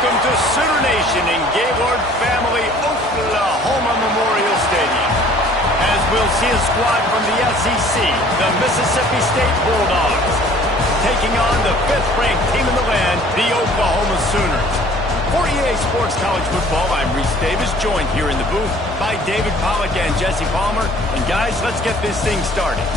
Welcome to Sooner Nation in Gaylord Family Oklahoma Memorial Stadium. As we'll see a squad from the SEC, the Mississippi State Bulldogs, taking on the 5th-ranked team in the land, the Oklahoma Sooners. For EA Sports College Football, I'm Reese Davis, joined here in the booth by David Pollack and Jesse Palmer. And guys, let's get this thing started.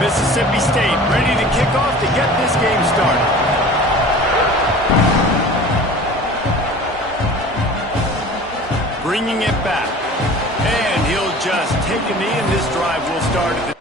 Mississippi State ready to kick off to get this game started. Bringing it back. And he'll just take a knee, and this drive will start at the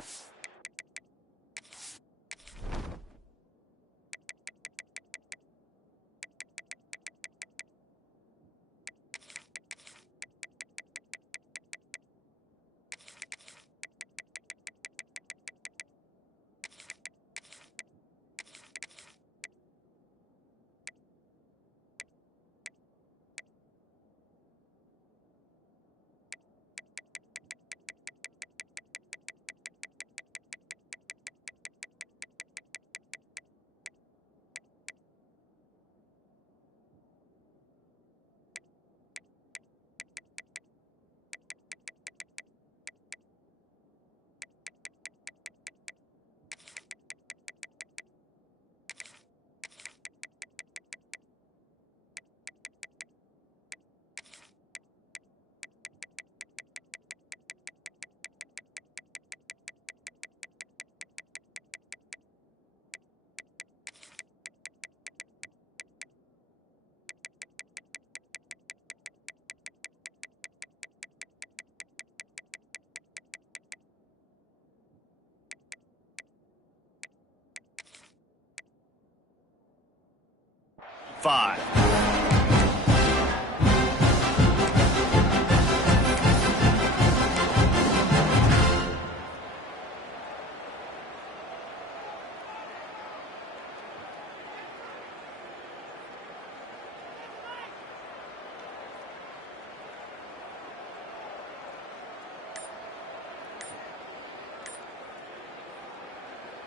five.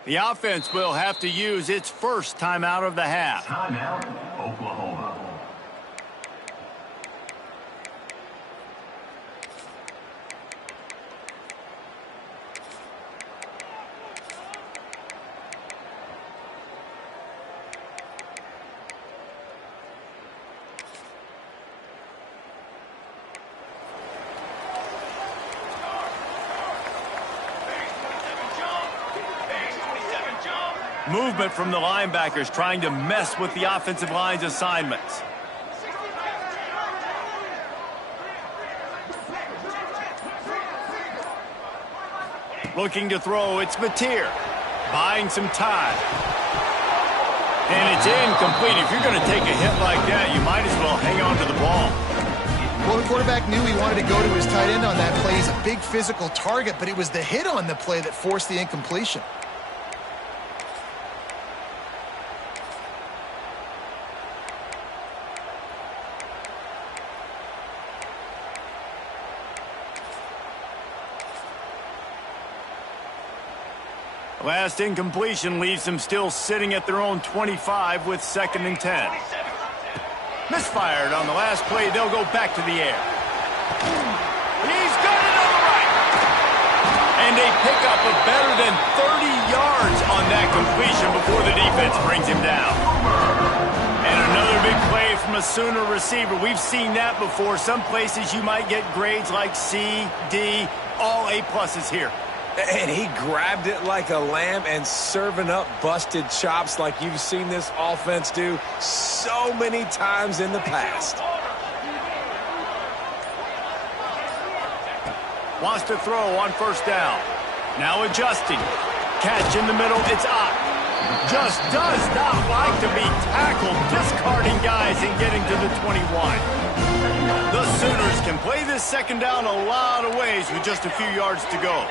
The offense will have to use its first timeout of the half. Timeout, Oklahoma. Movement from the linebackers trying to mess with the offensive line's assignments. Looking to throw, it's Veer. Buying some time. And it's incomplete. If you're going to take a hit like that, you might as well hang on to the ball. Well, the quarterback knew he wanted to go to his tight end on that play. He's a big physical target, but it was the hit on the play that forced the incompletion. Last incompletion leaves them still sitting at their own 25 with 2nd and 10. Misfired on the last play. They'll go back to the air. He's got it on the right. And a pickup of better than 30 yards on that completion before the defense brings him down. And another big play from a Sooner receiver. We've seen that before. Some places you might get grades like C, D, all A-pluses here. And he grabbed it like a lamb and serving up busted chops like you've seen this offense do so many times in the past. Wants to throw on 1st down. Now adjusting. Catch in the middle. It's up. Just does not like to be tackled. Discarding guys and getting to the 21. The Sooners can play this second down a lot of ways with just a few yards to go.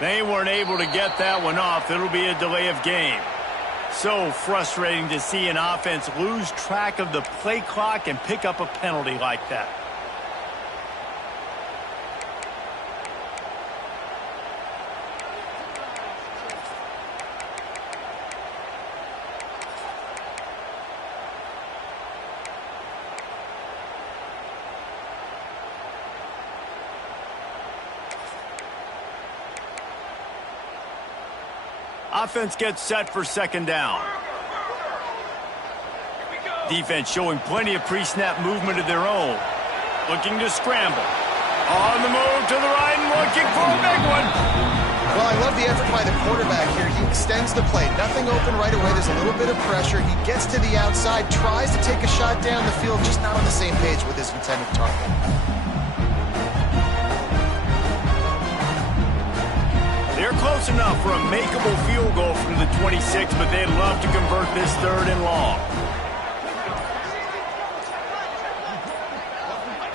They weren't able to get that one off. It'll be a delay of game. So frustrating to see an offense lose track of the play clock and pick up a penalty like that. Offense gets set for second down. Defense showing plenty of pre-snap movement of their own. Looking to scramble. On the move to the right and looking for a big one. Well, I love the effort by the quarterback here. He extends the play. Nothing open right away. There's a little bit of pressure. He gets to the outside, tries to take a shot down the field, just not on the same page with his intended target. They're close enough for a makeable field goal from the 26, but they'd love to convert this third and long.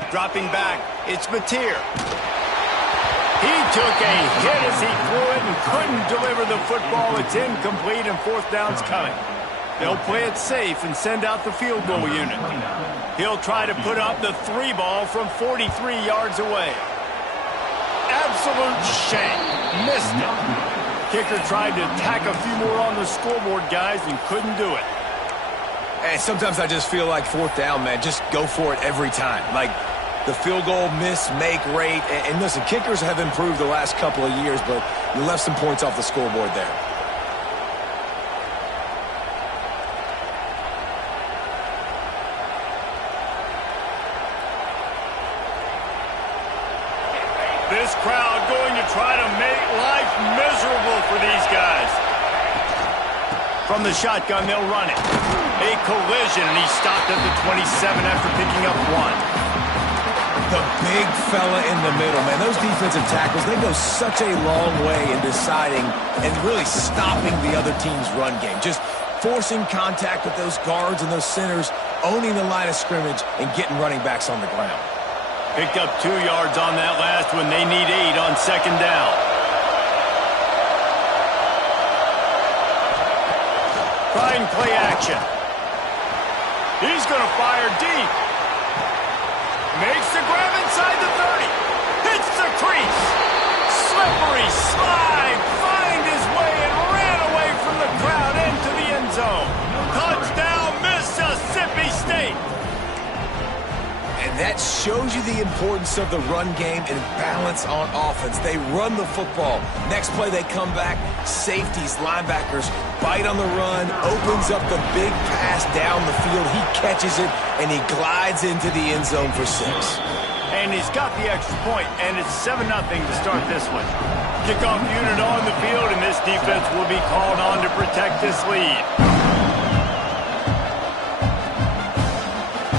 Dropping back, it's Veer. He took a hit as he threw it and couldn't deliver the football. It's incomplete and fourth down's coming. They'll play it safe and send out the field goal unit. He'll try to put up the 3-ball from 43 yards away. Absolute shame. Missed it. Kicker tried to tack a few more on the scoreboard, guys, and couldn't do it. And sometimes I just feel like fourth down, man, just go for it every time. Like the field goal miss-make rate. And listen, kickers have improved the last couple of years, but you left some points off the scoreboard there. This crowd going to try to make life miserable for these guys. From the shotgun, they'll run it. A collision, and he stopped at the 27 after picking up one. The big fella in the middle, man. Those defensive tackles, they go such a long way in deciding and really stopping the other team's run game. Just forcing contact with those guards and those centers, owning the line of scrimmage, and getting running backs on the ground. Picked up 2 yards on that last one. They need 8 on second down. Trying play action. He's going to fire deep. Makes the grab inside the 30. Hits the crease. Slippery slide. Find his way and ran away from the crowd into the end zone. Touchdown, Mississippi State. And that shows you the importance of the run game and balance on offense. They run the football. Next play, they come back. Safeties, linebackers, bite on the run, opens up the big pass down the field. He catches it, and he glides into the end zone for 6. And he's got the extra point, and it's 7-0 to start this one. Kickoff unit on the field, and this defense will be called on to protect this lead.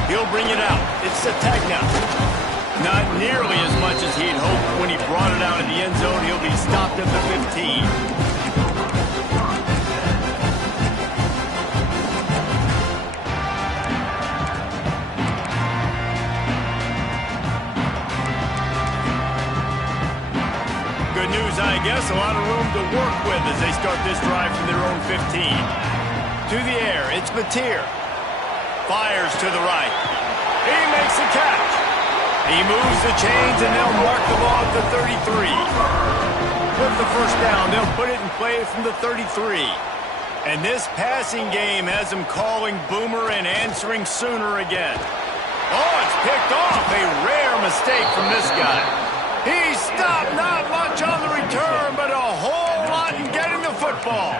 He'll bring it out. It's Sategna. Not nearly as much as he'd hoped when he brought it out in the end zone. He'll be stopped at the 15. Good news, I guess. A lot of room to work with as they start this drive from their own 15. To the air, it's Veer. Fires to the right. He makes the catch. He moves the chains, and they'll mark the ball at the 33. With the first down, they'll put it in play from the 33. And this passing game has them calling Boomer and answering Sooner again. Oh, it's picked off. A rare mistake from this guy. He stopped not much on the return, but a whole lot in getting the football.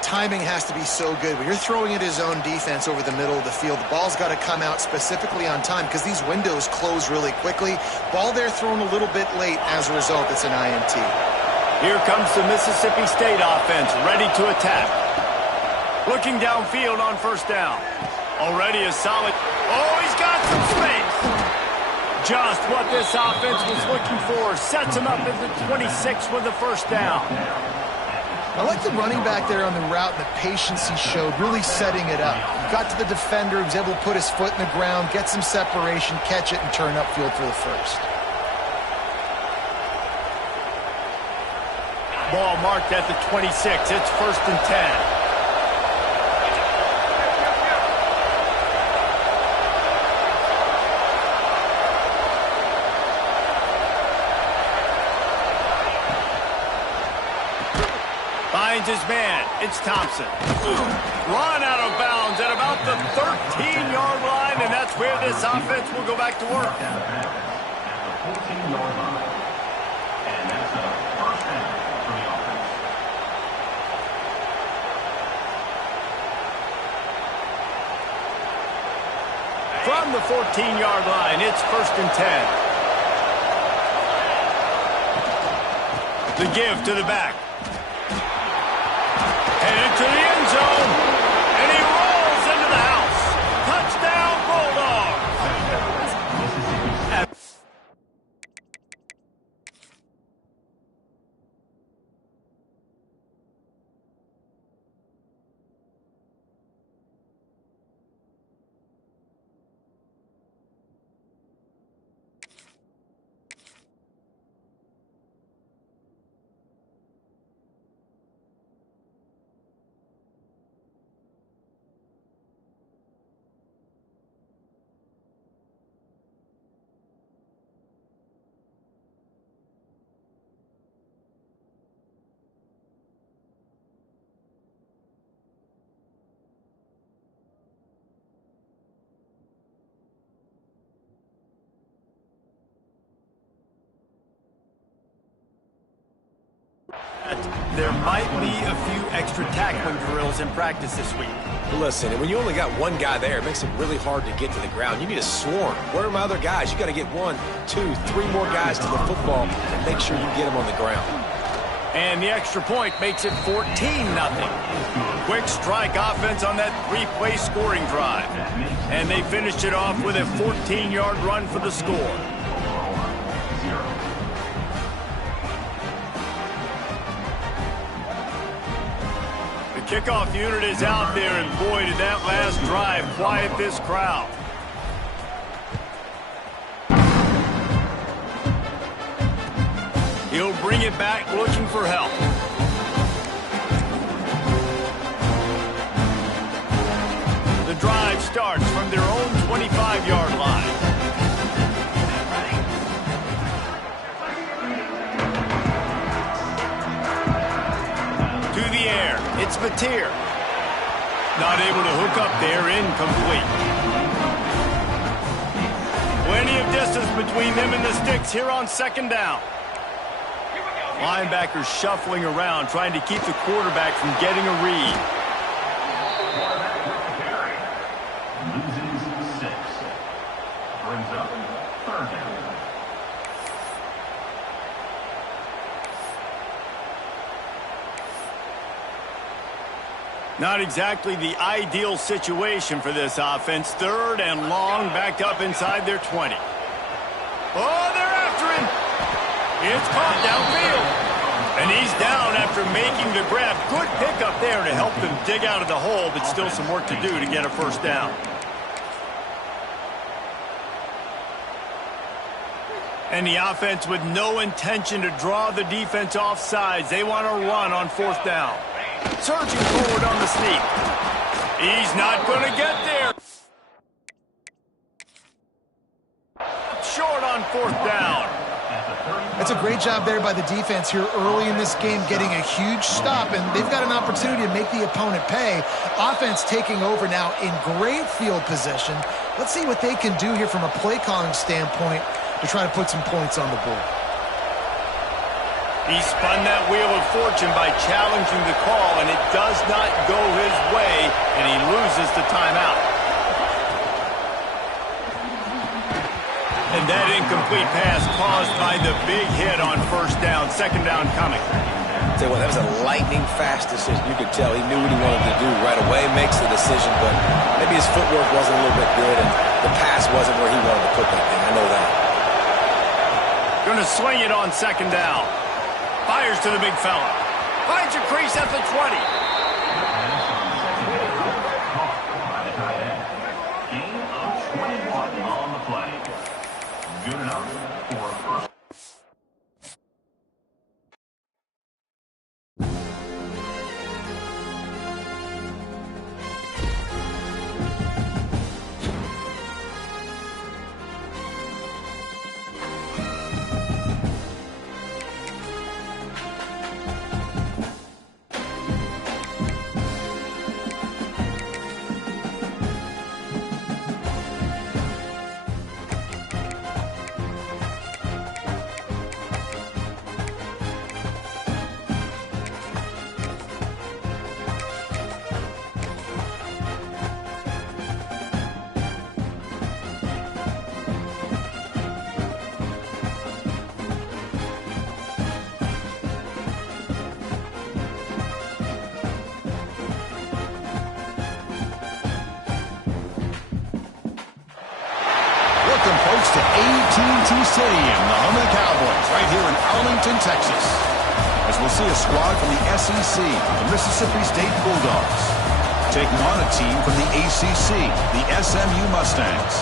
Timing has to be so good. When you're throwing at his own defense over the middle of the field, the ball's got to come out specifically on time because these windows close really quickly. Ball there thrown a little bit late. As a result, it's an INT. Here comes the Mississippi State offense, ready to attack. Looking downfield on first down. Already a solid... Oh, he's got some space. Just what this offense was looking for. Sets him up at the 26 with the first down. I like the running back there on the route and the patience he showed, really setting it up. Got to the defender, he was able to put his foot in the ground, get some separation, catch it, and turn upfield for the first. Ball marked at the 26. It's 1st and 10. Finds his man. It's Thompson. Run out of bounds at about the 13-yard line, and that's where this offense will go back to work. At the 14-yard line. And that's a first down for the offense. From the 14-yard line, it's 1st and 10. The give to the back. Headed to the end zone, and he rolls into the house. Touchdown, Bulldogs! There might be a few extra tackling drills in practice this week. Listen, and when you only got one guy there, it makes it really hard to get to the ground. You need a swarm. Where are my other guys? You got to get 1, 2, 3 more guys to the football and make sure you get them on the ground. And the extra point makes it 14-0. Quick strike offense on that 3-play scoring drive. And they finished it off with a 14-yard run for the score. Kickoff unit is out there, and boy, did that last drive quiet this crowd. He'll bring it back looking for help. The drive starts from their own 25-yard line. To the air. It's Veer. Not able to hook up there, incomplete. Plenty of distance between them and the sticks here on 2nd down. Linebackers shuffling around, trying to keep the quarterback from getting a read. Loses 6. Brings up 3rd down. Not exactly the ideal situation for this offense. 3rd and long, backed up inside their 20. Oh, they're after him. It's caught downfield. And he's down after making the grab. Good pickup there to help them dig out of the hole, but still some work to do to get a first down. And the offense with no intention to draw the defense off sides. They want to run on 4th down. Surging forward on the sneak. He's not going to get there. Short on 4th down. That's a great job there by the defense here early in this game, getting a huge stop, and they've got an opportunity to make the opponent pay. Offense taking over now in great field position. Let's see what they can do here from a play calling standpoint to try to put some points on the board. He spun that wheel of fortune by challenging the call, and it does not go his way, and he loses the timeout. And that incomplete pass caused by the big hit on 1st down. 2nd down coming. Tell you what, that was a lightning-fast decision. You could tell he knew what he wanted to do right away, makes the decision, but maybe his footwork wasn't a little bit good, and the pass wasn't where he wanted to put that thing. I know that. Going to swing it on second down. Fires to the big fella. Finds a crease at the 20. Gain of 21 on the play. Good enough for a first. Welcome, folks, to AT&T Stadium, the home of the Cowboys, right here in Arlington, Texas. As we'll see a squad from the SEC, the Mississippi State Bulldogs, taking on a team from the ACC, the SMU Mustangs.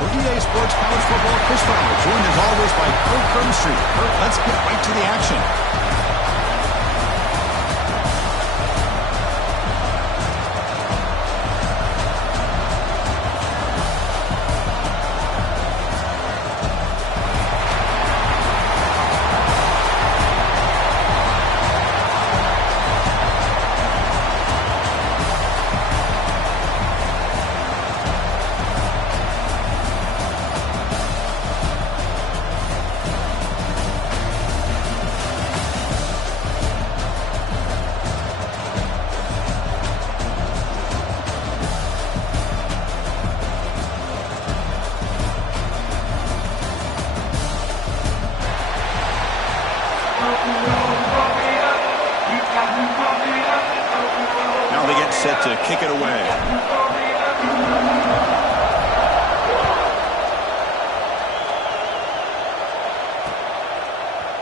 For EA Sports College Football, Chris Fowler, joined as always by Kurt Crumbstreet. Kurt, let's get right to the action. Now they get set to kick it away.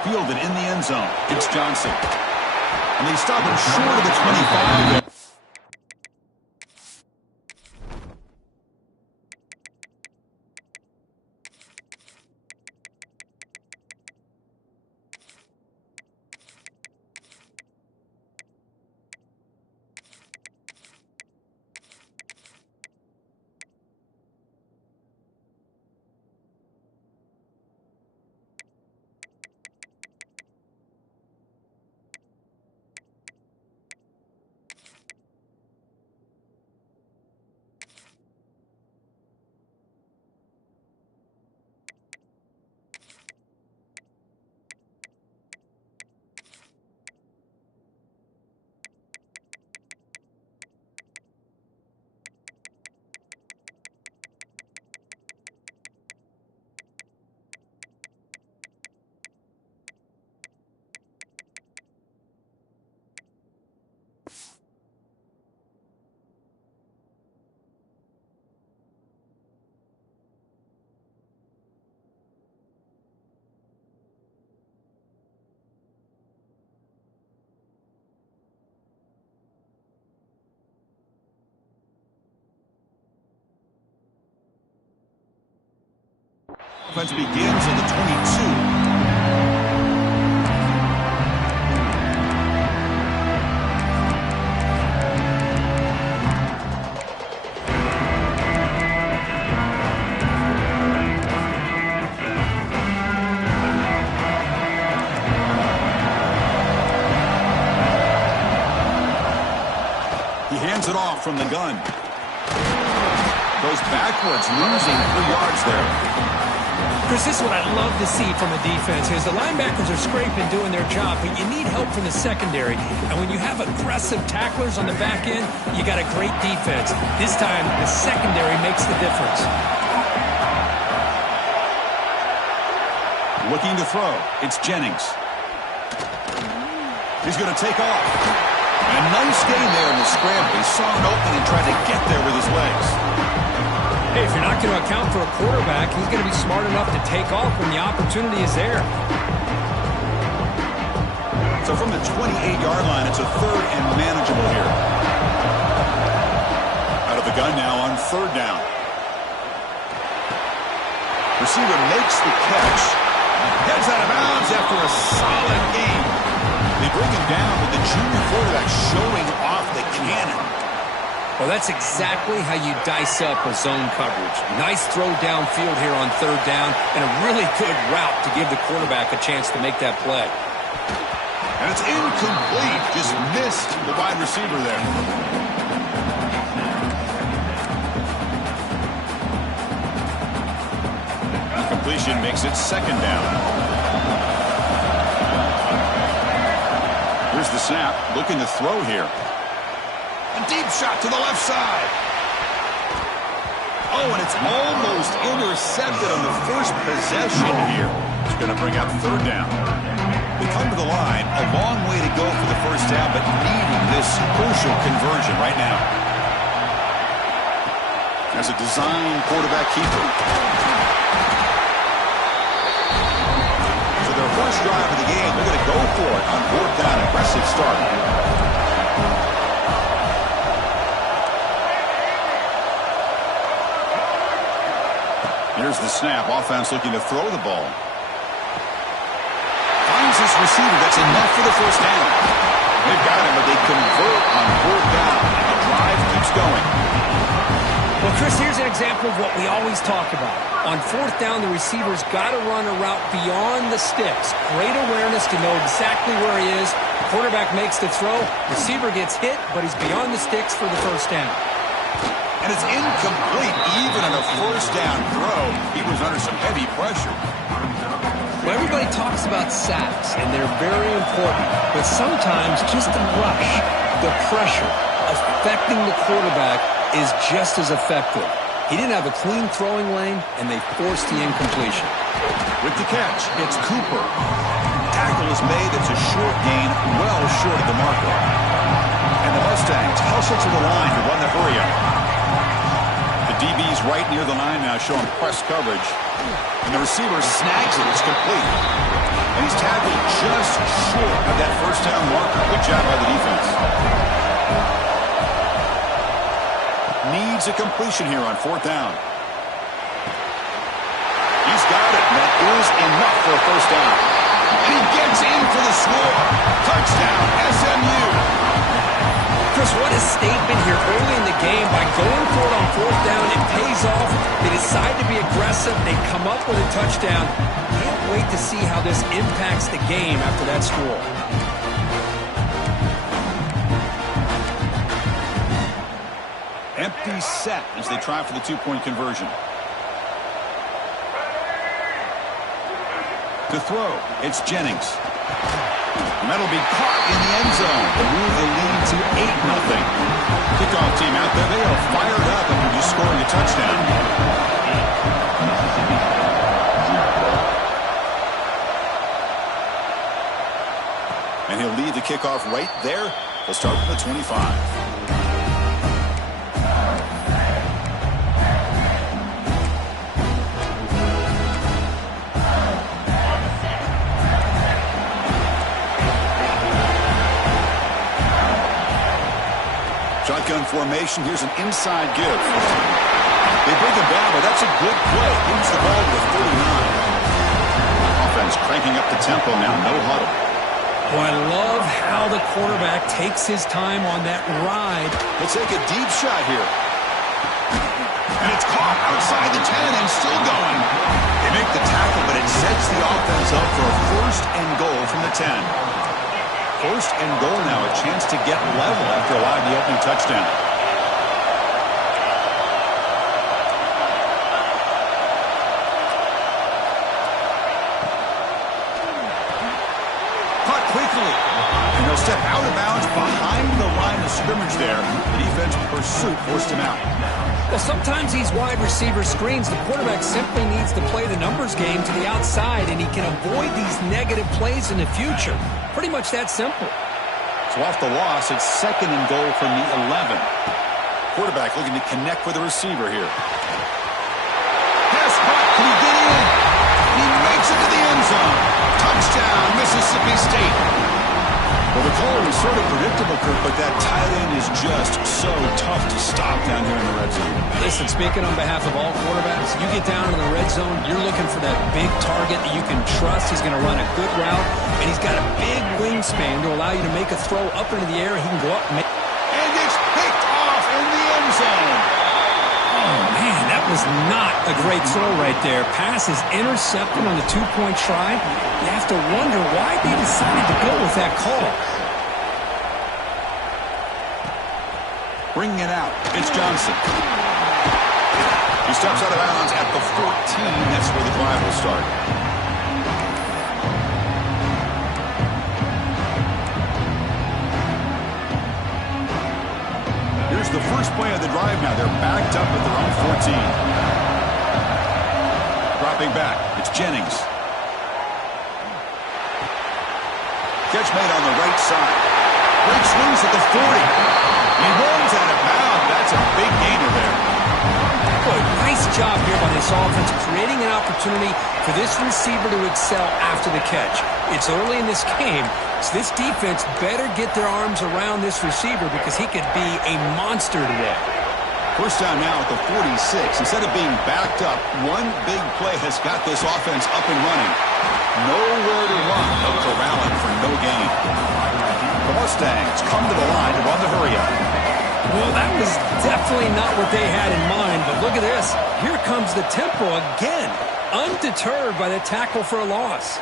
Fielded in the end zone. It's Johnson. And they stop him short of the 25. Offense begins at the 22. He hands it off from the gun. Goes backwards, losing 3 yards there. Chris, this is what I'd love to see from a defense is the linebackers are scraping, doing their job, but you need help from the secondary. And when you have aggressive tacklers on the back end, you got a great defense. This time, the secondary makes the difference. Looking to throw. It's Jennings. He's going to take off. And a nice gain there in the scramble. He saw an opening and tried to get there with his legs. Hey, if you're not going to account for a quarterback, he's going to be smart enough to take off when the opportunity is there. So from the 28-yard line, it's a third and manageable here. Out of the gun now on third down. Receiver makes the catch. Gets out of bounds after a solid game. They bring him down with the junior quarterback showing off the cannon. Well, that's exactly how you dice up a zone coverage. Nice throw downfield here on third down, and a really good route to give the quarterback a chance to make that play. And it's incomplete. Just missed the wide receiver there. Completion makes it second down. Here's the snap. Looking to throw here. A deep shot to the left side. Oh, and it's almost intercepted on the first possession here. It's going to bring up third down. They come to the line, a long way to go for the first down, but needing this crucial conversion right now. As a design quarterback keeper. So their first drive of the game, they're going to go for it on fourth down. Aggressive start. Here's the snap. Offense looking to throw the ball. Finds his receiver. That's enough for the first down. They've got him, but they convert on fourth down. And the drive keeps going. Well, Chris, here's an example of what we always talk about. On fourth down, the receiver's got to run a route beyond the sticks. Great awareness to know exactly where he is. The quarterback makes the throw. Receiver gets hit, but he's beyond the sticks for the first down. And it's incomplete. Even on a first down throw, he was under some heavy pressure. Well, everybody talks about sacks, and they're very important. But sometimes just the rush, the pressure, affecting the quarterback is just as effective. He didn't have a clean throwing lane, and they forced the incompletion. With the catch, it's Cooper. Tackle is made. It's a short gain, well short of the marker. And the Mustangs hustle to the line to run the hurry-up. DB's right near the line now, showing press coverage. And the receiver snags it. It's complete. And he's tackled just short of that first down marker. Good job by the defense. Needs a completion here on fourth down. He's got it. And that is enough for a first down. And he gets in for the score. Touchdown, SMU. Chris, what a statement here early in the game. By going for it on fourth down, it pays off. They decide to be aggressive. They come up with a touchdown. Can't wait to see how this impacts the game after that score. Empty set as they try for the two-point conversion. To throw, it's Jennings. And that'll be caught in the end zone to move the lead to 8-0. Kickoff team out there. They are fired up after just scoring a touchdown. And he'll lead the kickoff right there. They'll start from the 25. Shotgun formation. Here's an inside give. They bring him down, but that's a good play. Moves the ball to the 39. Offense cranking up the tempo now. No huddle. Oh, I love how the quarterback takes his time on that ride. He'll take a deep shot here. And it's caught outside the 10 and still going. They make the tackle, but it sets the offense up for a first and goal from the 10. First and goal now, a chance to get level after allowing the opening touchdown. Caught quickly. And they'll step out of bounds behind the line of scrimmage there. The defense pursuit forced him out. Well, sometimes these wide receiver screens, the quarterback simply needs to play the numbers game to the outside, and he can avoid these negative plays in the future. Pretty much that simple. So off the loss, it's 2nd and goal from the 11. Quarterback looking to connect with the receiver here. Pass caught. Can he get in? He makes it to the end zone. Touchdown, Mississippi State. Well, the call was sort of predictable, Kirk, but that tight end is just so tough to stop down here in the red zone. Listen, speaking on behalf of all quarterbacks, you get down in the red zone, you're looking for that big target that you can trust. He's going to run a good route, and he's got a big wingspan to allow you to make a throw up into the air. He can go up and make... And it's picked off in the end zone. Oh, man, that was not a great throw right there. Pass is intercepted on the two-point try. You have to wonder why they decided to go with that call. Bringing it out, it's Johnson. He steps out of bounds at the 14. That's where the drive will start. Here's the first play of the drive now. They're backed up at their own 14. Dropping back, it's Jennings. Catch made on the right side. Breaks loose at the 40. He runs out of bounds. That's a big gainer there. Boy, nice job here by this offense, creating an opportunity for this receiver to excel after the catch. It's early in this game, so this defense better get their arms around this receiver because he could be a monster today. First down now at the 46. Instead of being backed up, one big play has got this offense up and running. Nowhere to run. No corralling for no gain. The Mustangs come to the line to run the hurry-up. Well, that was definitely not what they had in mind, but look at this. Here comes the tempo again, undeterred by the tackle for a loss.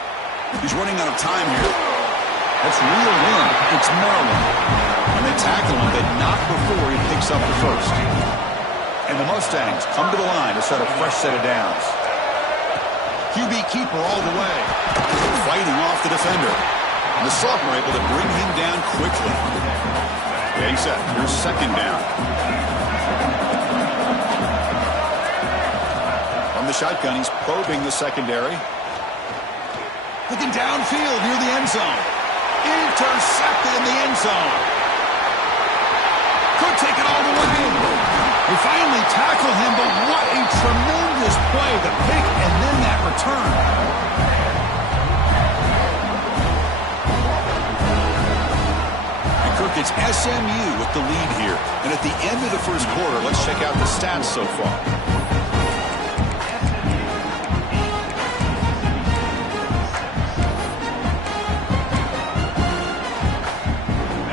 He's running out of time here. That's real wind. It's Maryland. And they tackle him, but not before he picks up the first. And the Mustangs come to the line to set a fresh set of downs. QB keeper all the way. Fighting off the defender. And the sophomore able to bring him down quickly. Okay, he's set. Here's second down. From the shotgun, he's probing the secondary. Looking downfield near the end zone. Intercepted in the end zone. Could take it all the way. They finally tackle him, but what a tremendous play. The pick and then that return. And Kirk, it's SMU with the lead here. And at the end of the first quarter, let's check out the stats so far.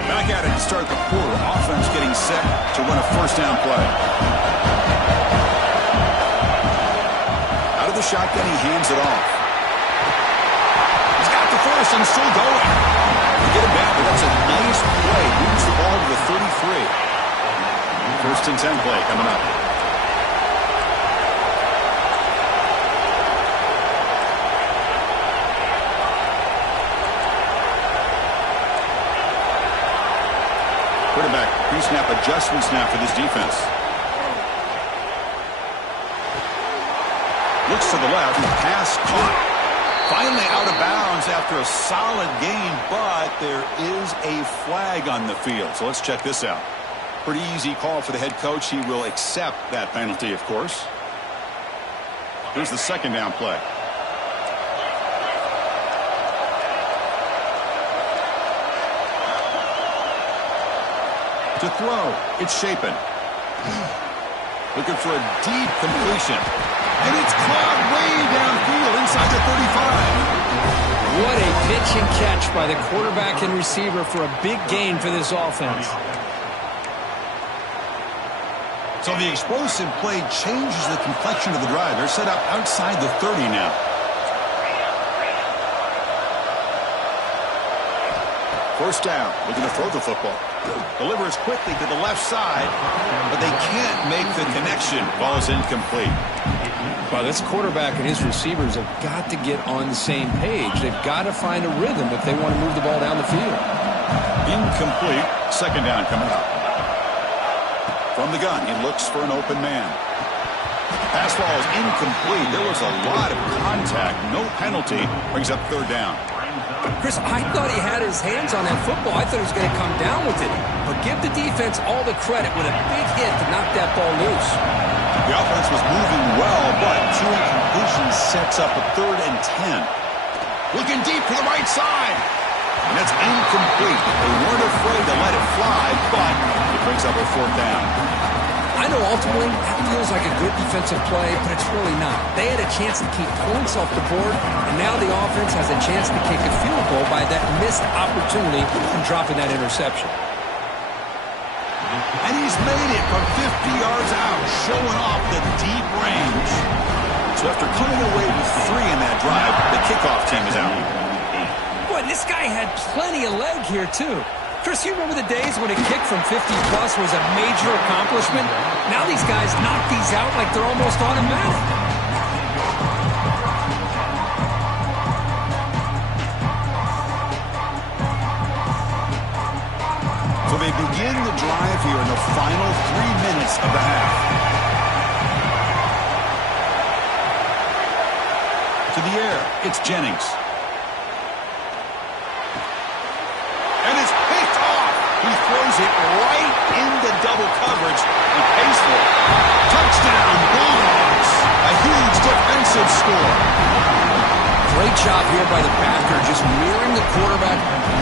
Back at it to start the quarter. Offense getting set to run a first down play. Out of the shotgun, he hands it off. He's got the first and still going. They get him down, but that's a nice play. Moves the ball to the 33. First and 10 play coming up. Quarterback pre-snap adjustments now for this defense. Looks to the left, pass caught. Finally out of bounds after a solid gain, but there is a flag on the field. So let's check this out. Pretty easy call for the head coach. He will accept that penalty, of course. Here's the second down play. To throw, it's Shapen. Looking for a deep completion. And it's caught way downfield inside the 35. What a pitch and catch by the quarterback and receiver for a big gain for this offense. So the explosive play changes the complexion of the drive. They're set up outside the 30 now. First down, looking to throw the football. Delivers quickly to the left side, but they can't make the connection. Ball is incomplete. Well, this quarterback and his receivers have got to get on the same page. They've got to find a rhythm if they want to move the ball down the field. Incomplete. Second down coming up. From the gun, he looks for an open man. Pass ball is incomplete. There was a lot of contact. No penalty. Brings up third down. Chris, I thought he had his hands on that football. I thought he was going to come down with it. But give the defense all the credit with a big hit to knock that ball loose. The offense was moving well, but two incompletions sets up a 3rd and 10. Looking deep to the right side. And it's incomplete. They weren't afraid to let it fly, but it brings up a 4th down. I know ultimately that feels like a good defensive play, but it's really not. They had a chance to keep points off the board, and now the offense has a chance to kick a field goal by that missed opportunity from dropping that interception. And he's made it from 50 yards out, showing off the deep range. So after coming away with 3 in that drive, the kickoff team is out. Boy, this guy had plenty of leg here, too. Chris, you remember the days when a kick from 50-plus was a major accomplishment? Now these guys knock these out like they're almost automatic. So they begin the drive here in the final 3 minutes of the half. To the air, it's Jennings. And it's picked off. He throws it right into double coverage and pays for it. Touchdown, Bulldogs. A huge defensive score. Great job here by the Packer, just mirroring the quarterback,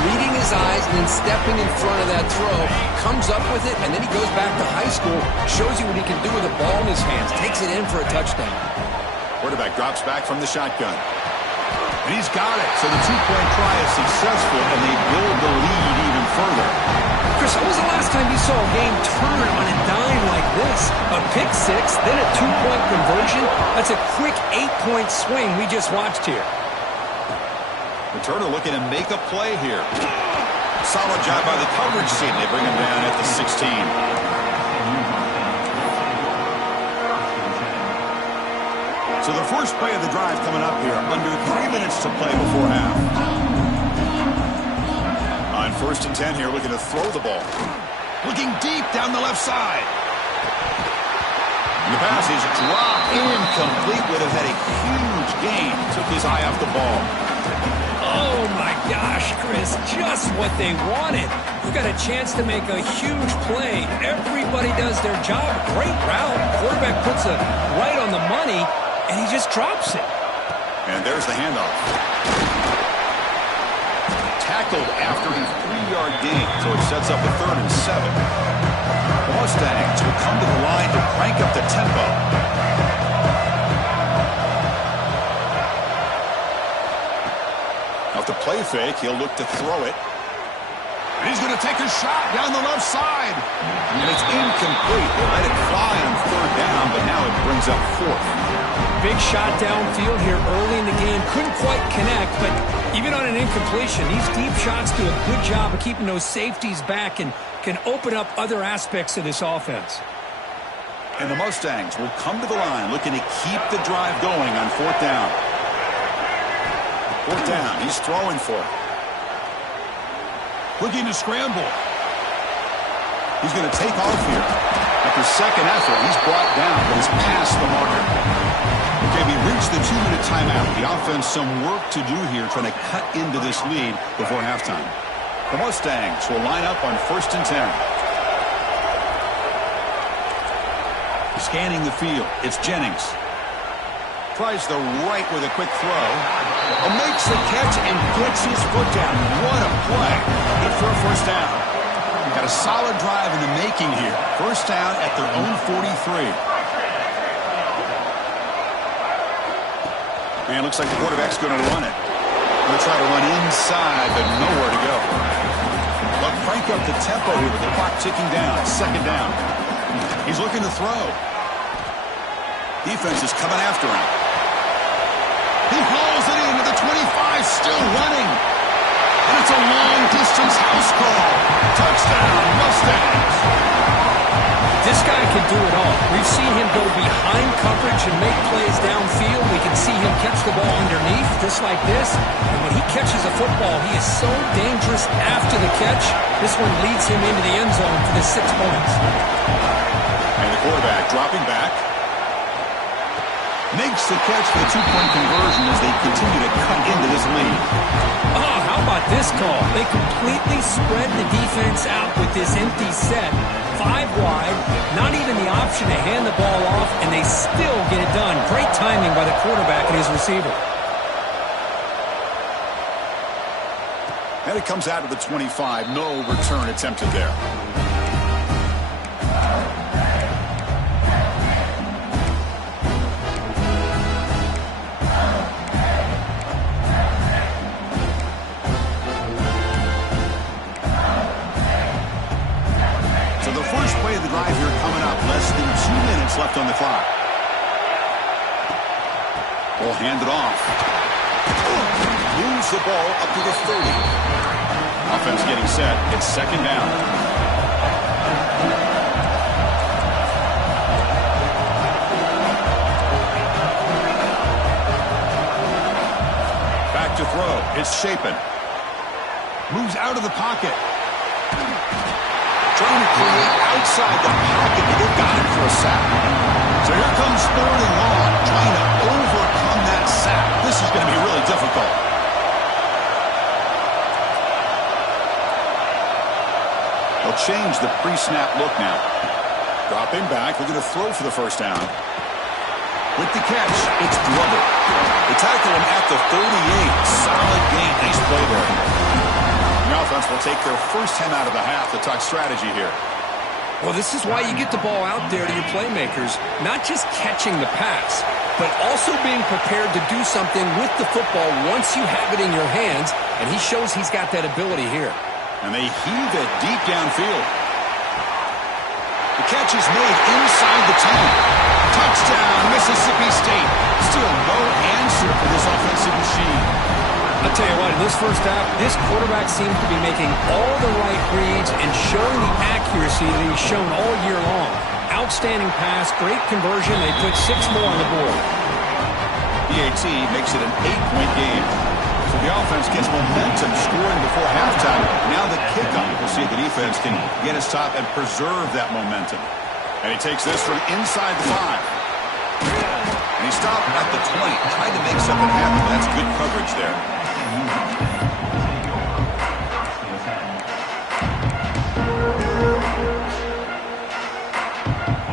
reading his eyes, and then stepping in front of that throw. Comes up with it, and then he goes back to high school, shows you what he can do with the ball in his hands, takes it in for a touchdown. Quarterback drops back from the shotgun. And he's got it. So the 2-point try is successful, and they build the lead even further. Chris, when was the last time you saw a game turn on a dime like this? A pick 6, then a 2-point conversion? That's a quick 8-point swing we just watched here. Returner looking to make a play here. Solid job by the coverage team. They bring him down at the 16. So the first play of the drive coming up here. Under 3 minutes to play before half. On 1st and 10 here, looking to throw the ball. Looking deep down the left side. And the pass is dropped incomplete. Would have had a huge gain. Took his eye off the ball. Oh, my gosh, Chris, just what they wanted. You got a chance to make a huge play. Everybody does their job. Great route. Quarterback puts it right on the money, and he just drops it. And there's the handoff. Tackled after his 3-yard gain, so it sets up a 3rd and 7. The Mustangs will come to the line to crank up the tempo. Off the play fake, he'll look to throw it. And he's going to take a shot down the left side. And it's incomplete. They let it fly on 3rd down, but now it brings up 4th. Big shot downfield here early in the game. Couldn't quite connect, but even on an incompletion, these deep shots do a good job of keeping those safeties back and can open up other aspects of this offense. And the Mustangs will come to the line looking to keep the drive going on 4th down. 4th down, he's throwing for it. Looking to scramble. He's going to take off here. After second effort, he's brought down, but he's past the marker. Okay, we reached the 2-minute timeout. The offense some work to do here, trying to cut into this lead before halftime. The Mustangs will line up on 1st and 10. Scanning the field, it's Jennings. Tries the right with a quick throw. Makes the catch and gets his foot down. What a play. Good for a 1st down. Got a solid drive in the making here. 1st down at their own 43. And looks like the quarterback's going to run it. Going to try to run inside, but nowhere to go. But crank up the tempo here with the clock ticking down. 2nd down. He's looking to throw. Defense is coming after him. He hauls it into the 25, still running. And it's a long-distance house call. Touchdown, Mustangs. This guy can do it all. We've seen him go behind coverage and make plays downfield. We can see him catch the ball underneath, just like this. And when he catches a football, he is so dangerous after the catch. This one leads him into the end zone for the 6 points. And the quarterback dropping back. Makes the catch for the two-point conversion as they continue to cut into this lead. Oh, how about this call? They completely spread the defense out with this empty set. 5 wide, not even the option to hand the ball off, and they still get it done. Great timing by the quarterback and his receiver. And it comes out of the 25. No return attempted there. Drive here coming up. Less than 2 minutes left on the clock. Ball handed off. Moves the ball up to the 30. Offense getting set. It's second down. Back to throw. It's Shapen. Moves out of the pocket. Trying to create outside the pocket, but they've got him for a sack. So here comes 3rd and long, trying to overcome that sack. This is going to be really difficult. They'll change the pre-snap look now. Dropping back, looking to throw for the first down. With the catch, it's Glover. They tackle him at the 38. Solid game. Nice play there. The offense will take their first 10 out of the half to talk strategy here. Well, this is why you get the ball out there to your playmakers, not just catching the pass, but also being prepared to do something with the football once you have it in your hands, and he shows he's got that ability here. And they heave it deep downfield. The catch is made inside the 10. Touchdown, Mississippi State. Still no answer for this offensive machine. I'll tell you what, in this first half, this quarterback seems to be making all the right reads and showing the accuracy that he's shown all year long. Outstanding pass, great conversion. They put 6 more on the board. PAT makes it an 8-point game. So the offense gets momentum scoring before halftime. Now the kickoff. We'll see if the defense can get his top and preserve that momentum. And he takes this from inside the 5. And he stopped at the 20. Tried to make something happen. That's good coverage there.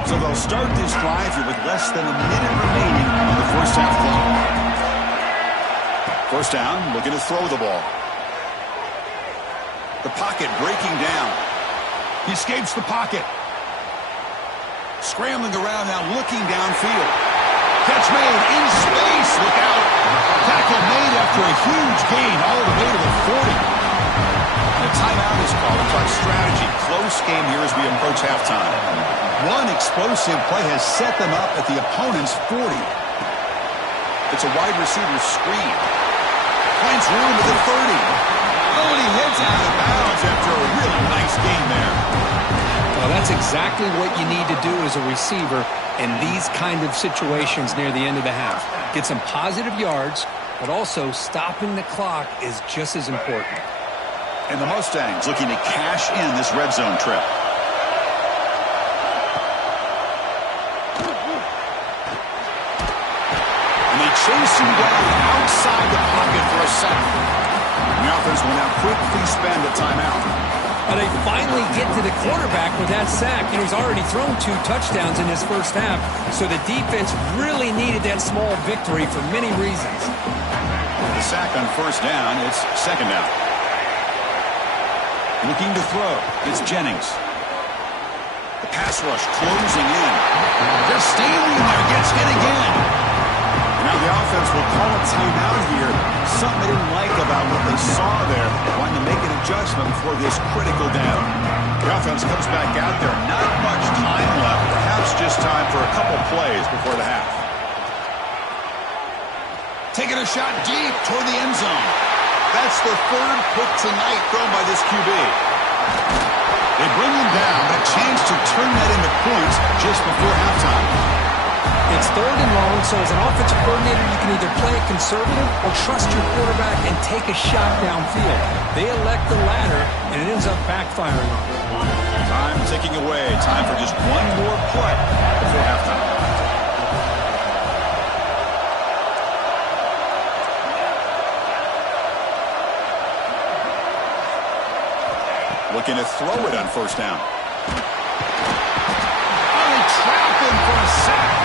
So they'll start this drive here with less than a minute remaining on the first half clock. First down, looking to throw the ball. The pocket breaking down. He escapes the pocket. Scrambling around now, looking downfield. Catch made in space. Look out. Tackle made after a huge gain all the way to the 40. And a timeout is called to talk strategy. Close game here as we approach halftime. One explosive play has set them up at the opponent's 40. It's a wide receiver screen. Finds room at the 30. Oh, and he heads out of bounds after a really nice game there. Well, that's exactly what you need to do as a receiver in these kind of situations near the end of the half. Get some positive yards, but also stopping the clock is just as important. And the Mustangs looking to cash in this red zone trip. And they chase him down outside the pocket for a sack. And the offense will now quickly spend a timeout. But they finally get to the quarterback with that sack. You know, he's already thrown 2 touchdowns in his first half, so the defense really needed that small victory for many reasons. The sack on first down, it's second down. Looking to throw, it's Jennings. The pass rush closing in. They're standing there, gets hit again. And now the offense will call a timeout here. Something they didn't like about what they saw there. Wanting to make an adjustment before this critical down. The offense comes back out there. Not much time left. Perhaps just time for a couple plays before the half. Taking a shot deep toward the end zone. That's the 3rd pick tonight thrown by this QB. They bring him down. A chance to turn that into points just before halftime. It's 3rd and long, so as an offensive coordinator, you can either play it conservative or trust your quarterback and take a shot downfield. They elect the latter, and it ends up backfiring on them. Time ticking away. Time for just one more play before halftime. Looking to throw it on first down. Oh, they trap him for a sack.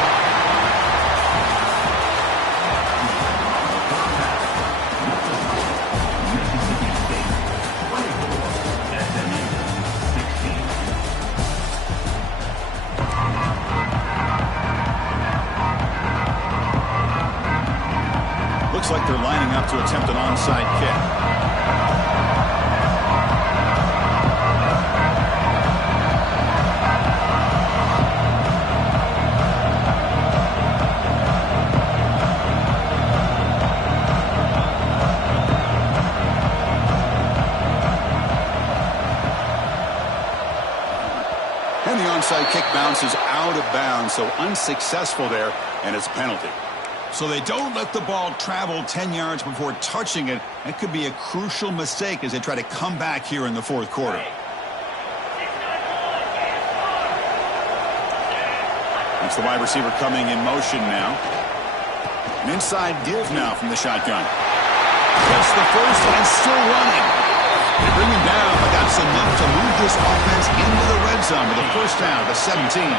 Looks like they're lining up to attempt an onside kick. And the onside kick bounces out of bounds, so unsuccessful there, and it's a penalty. So they don't let the ball travel 10 yards before touching it. That could be a crucial mistake as they try to come back here in the fourth quarter. That's the wide receiver coming in motion now. An inside give now from the shotgun. Gets the first and still running. They bring him down, but that's enough to move this offense into the red zone with a first down to 17. A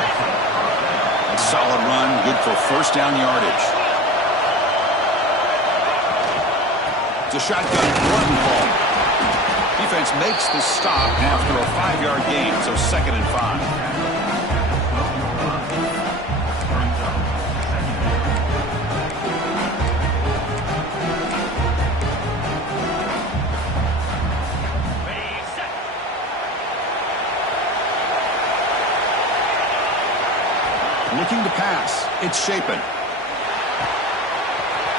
solid run, good for first down yardage. It's a shotgun run ball. Defense makes the stop after a 5-yard gain, so 2nd and 5. Looking to pass. It's Shapen.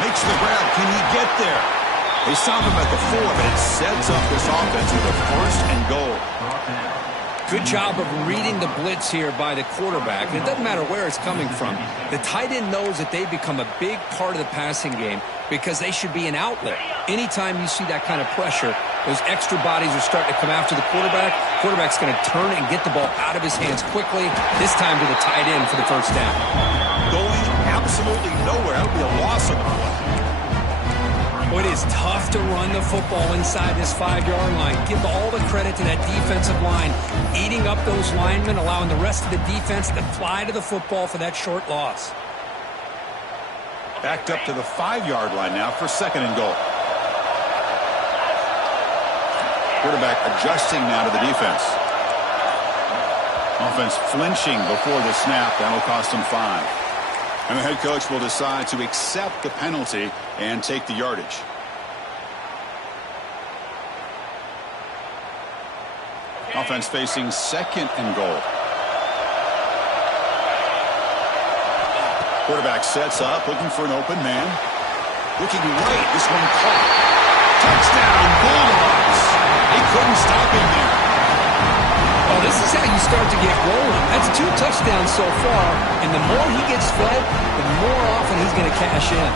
Makes the grab. Can he get there? They stop him at the 4, but it sets up this offense with a 1st and goal. Good job of reading the blitz here by the quarterback. It doesn't matter where it's coming from. The tight end knows that they've become a big part of the passing game because they should be an outlet. Anytime you see that kind of pressure, those extra bodies are starting to come after the quarterback. Quarterback's going to turn and get the ball out of his hands quickly, this time to the tight end for the first down. Going absolutely nowhere. That would be a loss of the play. Well, it is tough to run the football inside this 5-yard line. Give all the credit to that defensive line, eating up those linemen, allowing the rest of the defense to fly to the football for that short loss. Backed up to the 5-yard line now for 2nd and goal. Quarterback adjusting now to the defense. Offense flinching before the snap. That'll cost him 5. And the head coach will decide to accept the penalty and take the yardage. Offense facing 2nd and goal. Quarterback sets up, looking for an open man. Looking right, this one caught. Touchdown, Bulldogs. They couldn't stop him there. Oh, this is how you start to get rolling. That's 2 touchdowns so far, and the more he gets fed, the more often he's going to cash in.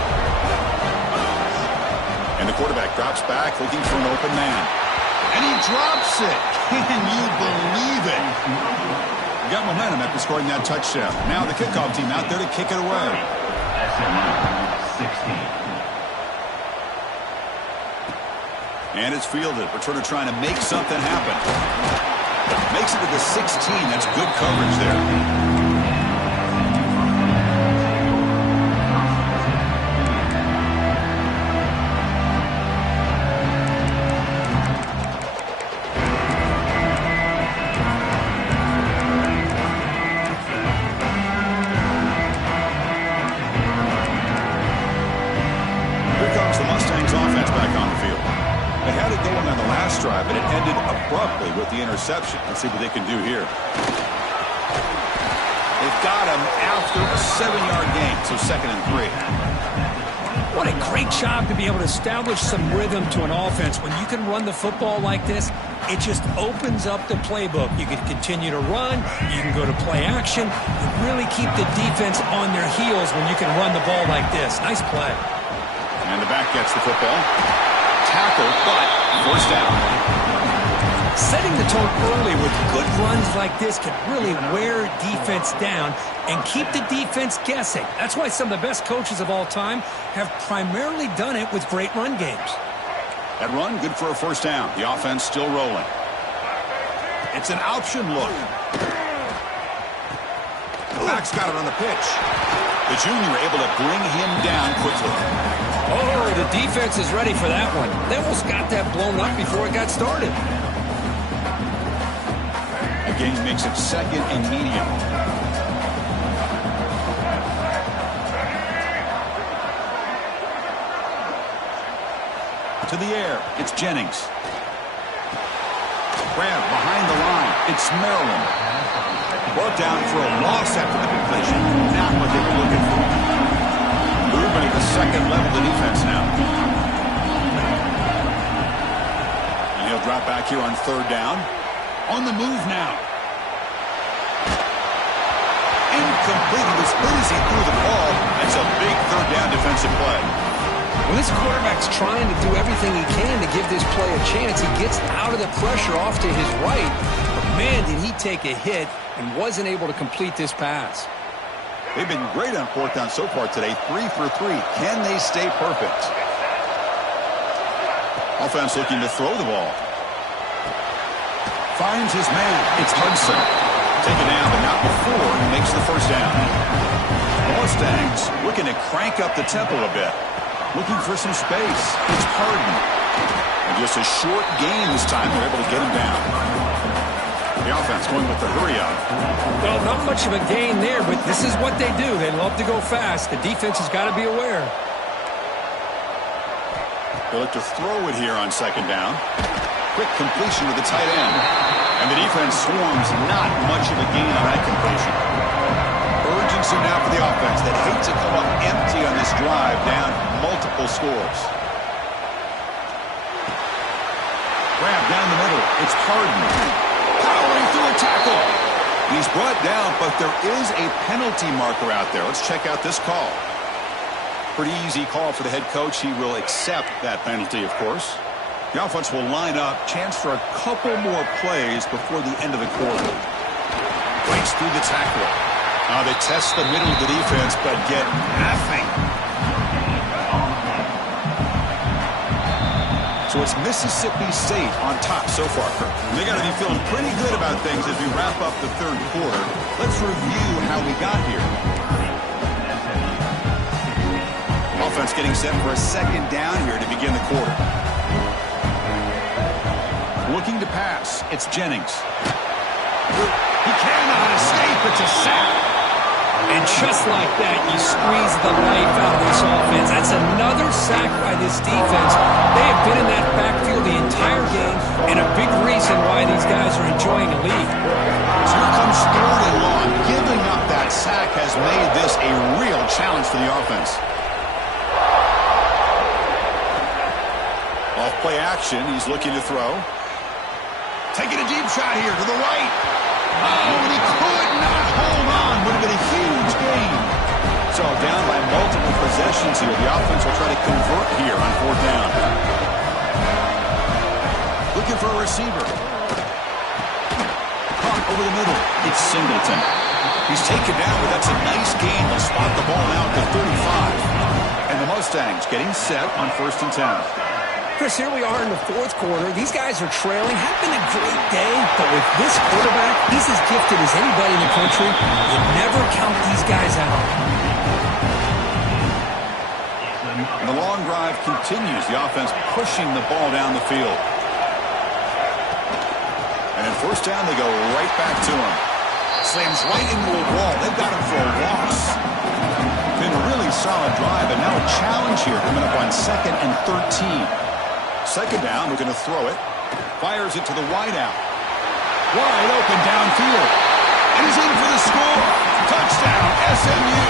And the quarterback drops back, looking for an open man. And he drops it. Can you believe it? Got momentum after scoring that touchdown. Now the kickoff team out there to kick it away. 16. And it's fielded. Returner trying to make something happen. Makes it to the 16. That's good coverage there. Here comes the Mustangs offense back on the field. They had it going on the last drive, but it ended abruptly with the interception. Let's see what they can do here. They've got him after a 7-yard gain, so 2nd and 3. What a great job to be able to establish some rhythm to an offense. When you can run the football like this, it just opens up the playbook. You can continue to run. You can go to play action. You really keep the defense on their heels when you can run the ball like this. Nice play. And the back gets the football. Tackle, but first down. Setting the tone early with good runs like this can really wear defense down and keep the defense guessing. That's why some of the best coaches of all time have primarily done it with great run games. That run, good for a first down. The offense still rolling. It's an option look. The back's got it on the pitch. The junior able to bring him down quickly. Oh, the defense is ready for that one. They almost got that blown up before it got started. Again, he makes it second and medium. To the air, it's Jennings. Grab behind the line, it's Maryland. Brought down for a loss after the completion. Not what they were looking for. Movement at the second level of the defense now. And he'll drop back here on third down. On the move now. Incomplete. He was busy through the ball. That's a big third down defensive play. When this quarterback's trying to do everything he can to give this play a chance, he gets out of the pressure off to his right. But man, did he take a hit and wasn't able to complete this pass. They've been great on fourth down so far today. 3 for 3. Can they stay perfect? Offense looking to throw the ball. Finds his man. It's Hudson. Taken down, but not before he makes the first down. The Mustangs looking to crank up the tempo a bit. Looking for some space. It's Harden. And just a short gain this time. They're able to get him down. The offense going with the hurry up. Well, not much of a gain there, but this is what they do. They love to go fast. The defense has got to be aware. They look to throw it here on second down. Quick completion to the tight end. And the defense swarms. Not much of a gain on that completion. Urgency now for the offense that hate to come up empty on this drive, down multiple scores. Grab down the middle. It's Harden. Powering through a tackle. He's brought down, but there is a penalty marker out there. Let's check out this call. Pretty easy call for the head coach. He will accept that penalty, of course. The offense will line up. Chance for a couple more plays before the end of the quarter. Breaks through the tackle. They test the middle of the defense, but get nothing. So it's Mississippi State on top so far. They got to be feeling pretty good about things as we wrap up the third quarter. Let's review how we got here. Offense getting set for a second down here to begin the quarter. Looking to pass. It's Jennings. He cannot escape. It's a sack. And just like that, you squeeze the life out of this offense. That's another sack by this defense. They have been in that backfield the entire game, and a big reason why these guys are enjoying a lead. So here comes third and long. Giving up that sack has made this a real challenge for the offense. Off play action, he's looking to throw. Taking a deep shot here to the right. Oh, and he could not hold on. Would have been a huge gain. So down by multiple possessions here. The offense will try to convert here on fourth down. Looking for a receiver. Caught over the middle. It's Singleton. He's taken down, but that's a nice gain. They'll spot the ball now at the 35. And the Mustangs getting set on 1st and 10. Chris, here we are in the fourth quarter. These guys are trailing. Having a great day, but with this quarterback, he's as gifted as anybody in the country. You never count these guys out. And the long drive continues. The offense pushing the ball down the field. And in first down, they go right back to him. Slams right into a wall. They've got him for a loss. Been a really solid drive, and now a challenge here coming up on 2nd and 13. Second down, we're going to throw it. Fires it to the wideout. Wide open downfield. And he's in for the score. Touchdown, SMU.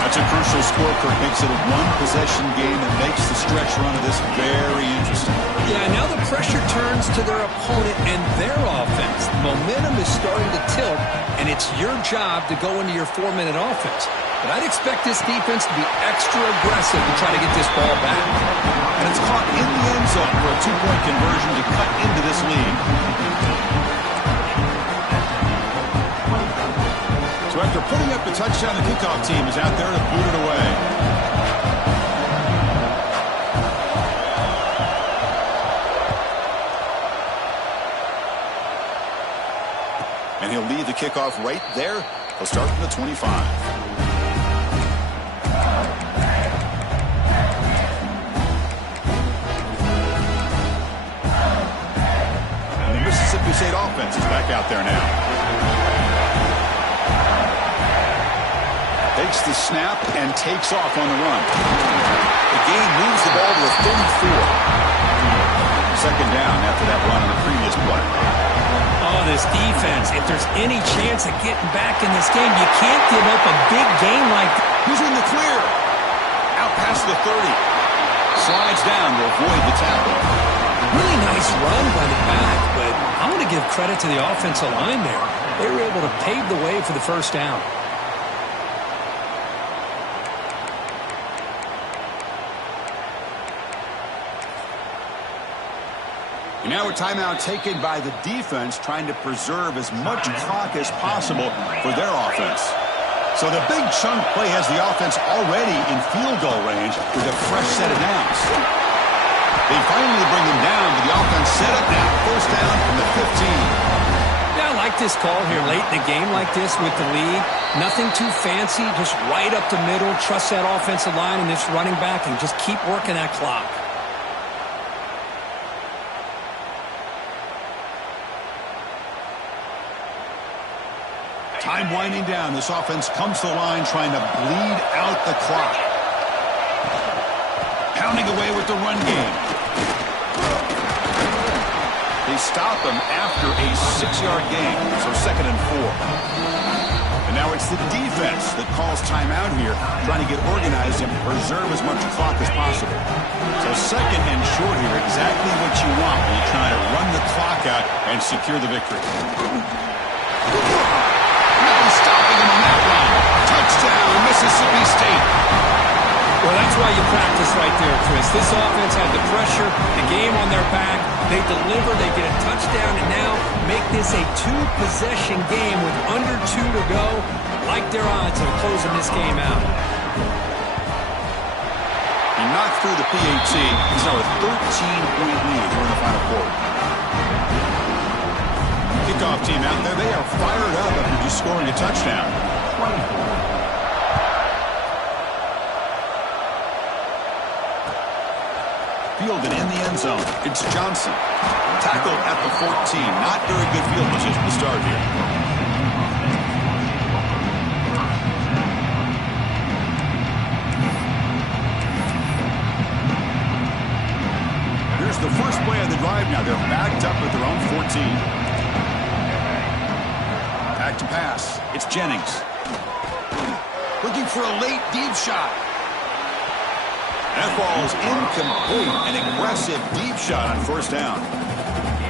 That's a crucial score, Kirk. Makes it a one-possession game and makes the stretch run of this very interesting. Yeah, now the pressure turns to their opponent and their offense. Momentum is starting to tilt, and it's your job to go into your 4-minute offense. But I'd expect this defense to be extra aggressive to try to get this ball back. And it's caught in the end zone for a 2-point conversion to cut into this lead. So after putting up the touchdown, the kickoff team is out there to boot it away. kickoff right there. They'll start from the 25. Mississippi State offense is back out there now. Takes the snap and takes off on the run. The game moves the ball to the 34. Second down after that run on the previous play. Oh, this defense, if there's any chance of getting back in this game, you can't give up a big game like that. Who's in the clear? Out past the 30. Slides down to avoid the tackle. Really nice run by the back, but I want to give credit to the offensive line there. They were able to pave the way for the first down. And now a timeout taken by the defense, trying to preserve as much clock as possible for their offense. So the big chunk play has the offense already in field goal range with a fresh set of downs. They finally bring them down, but the offense set up now. First down from the 15. Yeah, I like this call here late in the game like this with the lead. Nothing too fancy, just right up the middle. Trust that offensive line and this running back and just keep working that clock. Time winding down. This offense comes to the line trying to bleed out the clock. Pounding away with the run game. They stop him after a 6-yard gain, so 2nd and 4. And now it's the defense that calls timeout here, trying to get organized and preserve as much clock as possible. So 2nd and short here, exactly what you want when you're trying to run the clock out and secure the victory. Stopping him on that run. Touchdown, Mississippi State. Well, that's why you practice right there, Chris. This offense had the pressure, the game on their back. They deliver, they get a touchdown, and now make this a 2-possession game with under 2 to go. Like their odds of closing this game out. He knocked through the PAT. He's now a 13-point lead here in the final quarter. Kickoff team out there. They are fired up after just scoring a touchdown. Fielded in the end zone. It's Johnson. Tackled at the 14. Not very good field position to start here. Here's the first play of the drive now. They're backed up at their own 14. Back to pass. It's Jennings. Looking for a late deep shot. That ball is incomplete. An aggressive deep shot on first down.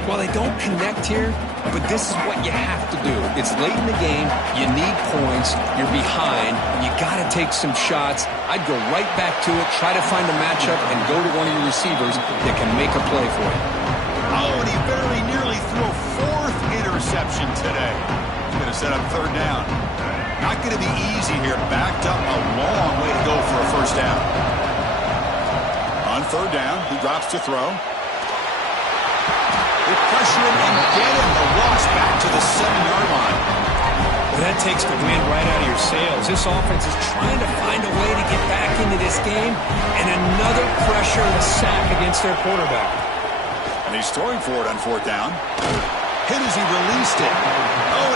Well, they don't connect here, but this is what you have to do. It's late in the game. You need points. You're behind. You got to take some shots. I'd go right back to it, try to find a matchup, and go to one of your receivers that can make a play for you. Oh, and he very nearly threw a 4th interception today. He's going to set up 3rd down. Not going to be easy here. Backed up a long way to go for a first down. On 3rd down, he drops to throw. They pressure him and get him. The loss back to the 7-yard line. Well, that takes the wind right out of your sails. This offense is trying to find a way to get back into this game, and another pressure and a sack against their quarterback. And he's throwing for it on 4th down. Hit as he released it. Oh,